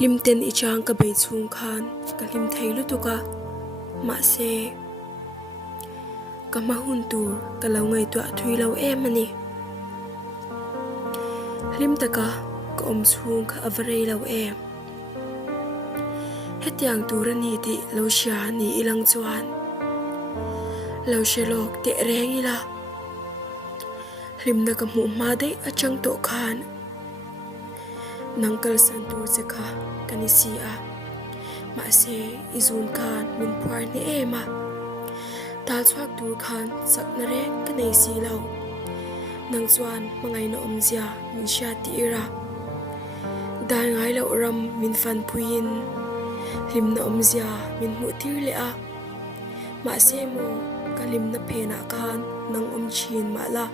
lim ten I chang ka bei chung khan ka lim thei lu tu ka ma se ka ma hun tur ka lo ngai tu thui lo em ani lim ta ka om chung ka avrei lo em hetiang tur ani ti lo sha ni ilang chuan lo shelok te reng ila lim na ka mu ma dei achang to khan nangkal santur se kha kanisi a ma se izun khan min phar ni ema tal chhuak tur khan sak na re kanei si lo nang chuan mangai na omzia min sha ti ira dai ngai lo ram min fan phuin lim na omzia min mu tir le a ma se mo kalim na phena khan nang om chin ma la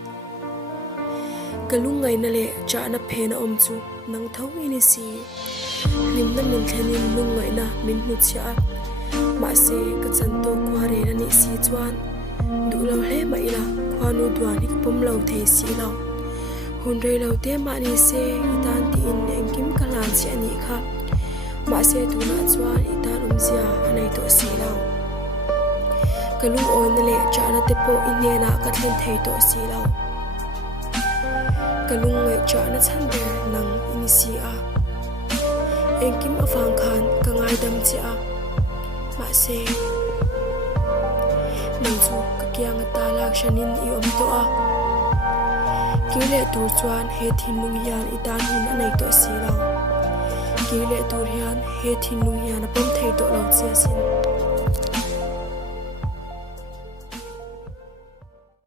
kalungai na le cha na phena om chu nang thau ini si lim na min thlenin lungai na min mu cha ma se ka chan to kware na ni si chuan du lo hle ma ila khwanu dwani ka pom lo the si lo hun rei lo te ma ni se itan ti in engkim kalan si ani kha ma se tu na chuan itan umzia anei to si lo kalung on le cha na te po in ne na ka thlin thei to si lo kalung ngai cha na chan de nang ini si a engkim afang khan ka ngai dam chi a ma se nang chu ka kyang ta lak shanin I om to a kile tur chuan he thin lung yan itan hin anei to si lo kile tur hian he thin lung yan pom thei to lo che sin